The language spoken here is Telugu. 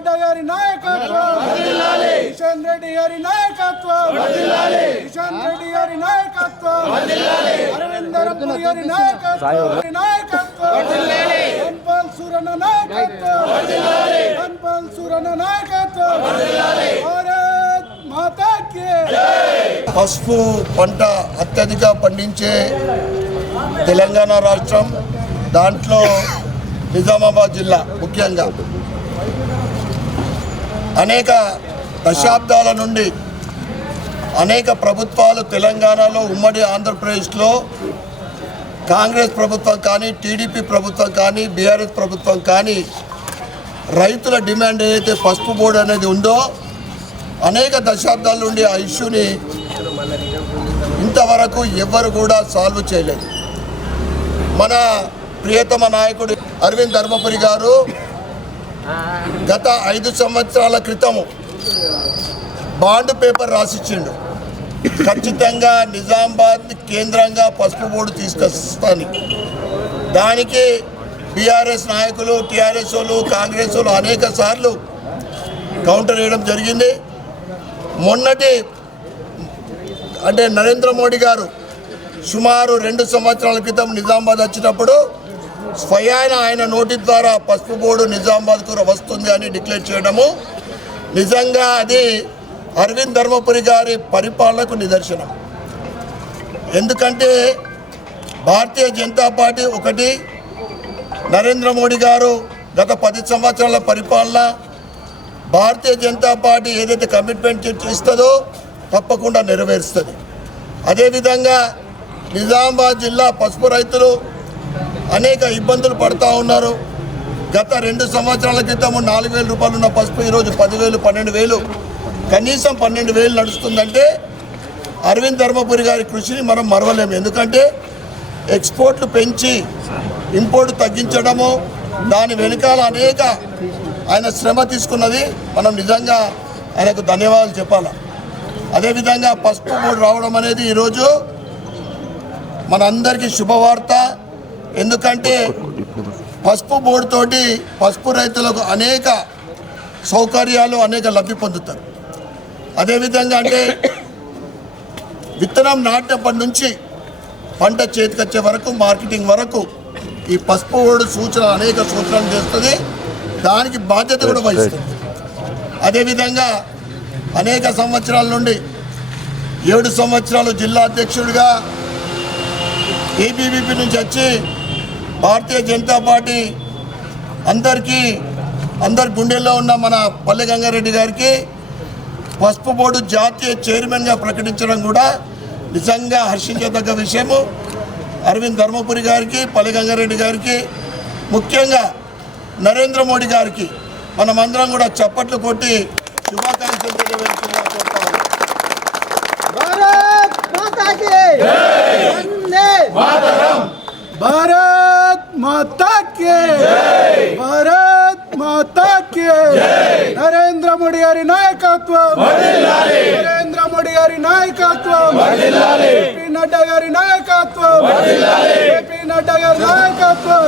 నడ్డా గారి నాయకత్వం, కిషన్ రెడ్డి గారి నాయకత్వం, కిషన్ రెడ్డి గారి నాయకత్వం, అరవింద్ ధర్మపురి గారి నాయకత్వం, ధన్పాల్ సూరన్న నాయకత్వం, ధన్పాల్ సూరన్న నాయకత్వం, భారత్ మాతా కీ పసుపు పంట అత్యధిక పండించే తెలంగాణ రాష్ట్రం, దాంట్లో నిజామాబాద్ జిల్లా ముఖ్యంగా అనేక దశాబ్దాల నుండి అనేక ప్రభుత్వాలు తెలంగాణలో ఉమ్మడి ఆంధ్రప్రదేశ్లో కాంగ్రెస్ ప్రభుత్వం కానీ, టీడీపీ ప్రభుత్వం కానీ, బీఆర్ఎస్ ప్రభుత్వం కానీ రైతుల డిమాండ్ ఏదైతే పసుపు బోర్డు అనేది ఉందో అనేక దశాబ్దాల నుండి ఆ ఇష్యూని ఇంతవరకు ఎవ్వరు కూడా సాల్వ్ చేయలేదు. మన ప్రియతమ నాయకుడు అరవింద్ ధర్మపురి గారు గత 5 సంవత్సరాల క్రితము బాండ్ పేపర్ రాసిచ్చిండు, ఖచ్చితంగా నిజామాబాద్ కేంద్రంగా పసుపు బోర్డు తీసుకొస్తాను. దానికి బీఆర్ఎస్ నాయకులు, టీఆర్ఎస్ వాళ్ళు, కాంగ్రెస్ వాళ్ళు అనేక సార్లు కౌంటర్ వేయడం జరిగింది. మొన్నటి అంటే నరేంద్ర మోడీ గారు సుమారు 2 సంవత్సరాల క్రితం నిజామాబాద్ వచ్చినప్పుడు స్వయాన ఆయన నోటి ద్వారా పసుపు బోర్డు నిజామాబాద్కు వస్తుంది అని డిక్లేర్ చేయడము నిజంగా అది అరవింద్ ధర్మపురి గారి పరిపాలనకు నిదర్శనం. ఎందుకంటే భారతీయ జనతా పార్టీ ఒకటి, నరేంద్ర మోడీ గారు గత 10 సంవత్సరాల పరిపాలన, భారతీయ జనతా పార్టీ ఏదైతే కమిట్మెంట్ ఇస్తుందో తప్పకుండా నెరవేరుస్తుంది. అదేవిధంగా నిజామాబాద్ జిల్లా పసుపు రైతులు అనేక ఇబ్బందులు పడుతూ ఉన్నారు. గత 2 సంవత్సరాల క్రితం 4,000 రూపాయలు ఉన్న పసుపు ఈరోజు 10,000, 12,000, కనీసం 12,000 నడుస్తుందంటే అరవింద్ ధర్మపురి గారి కృషిని మనం మరవలేము. ఎందుకంటే ఎక్స్పోర్ట్లు పెంచి ఇంపోర్ట్ తగ్గించడము, దాని వెనుకాల అనేక ఆయన శ్రమ తీసుకున్నది. మనం నిజంగా ఆయనకు ధన్యవాదాలు చెప్పాలి. అదేవిధంగా పసుపు బోర్డు రావడం అనేది ఈరోజు మనందరికీ శుభవార్త. ఎందుకంటే పసుపు బోర్డు తోటి పసుపు రైతులకు అనేక సౌకర్యాలు, అనేక లబ్ధి పొందుతారు. అదేవిధంగా అంటే విత్తనం నాటినప్పటి నుంచి పంట చేతికొచ్చే వరకు, మార్కెటింగ్ వరకు ఈ పసుపు బోర్డు అనేక సూచనలు చేస్తుంది, దానికి బాధ్యత కూడా వహిస్తుంది. అదేవిధంగా అనేక సంవత్సరాల నుండి 7 సంవత్సరాలు జిల్లా అధ్యక్షుడిగా ఏబీవీపీ నుంచి వచ్చి భారతీయ జనతా పార్టీ అందరి గుండెల్లో ఉన్న మన పల్లె గంగారెడ్డి గారికి పసుపు బోర్డు జాతీయ చైర్మన్గా ప్రకటించడం కూడా నిజంగా హర్షించదగ్గ విషయము. అరవింద్ ధర్మపురి గారికి, పల్లె గంగారెడ్డి గారికి, ముఖ్యంగా నరేంద్ర మోడీ గారికి మనమందరం కూడా చప్పట్లు కొట్టి శుభాకాంక్షలు తెలియజేస్తున్నాం. భారత్ మాతా కీ, భారత్ మాతా కీ. నరేంద్ర మోడీ గారి నాయకత్వం, నరేంద్ర మోడీ గారి నాయకత్వం, ఏపీ నడ్డా గారి నాయకత్వం, ఏపీ నడ్డా గారి నాయకత్వం,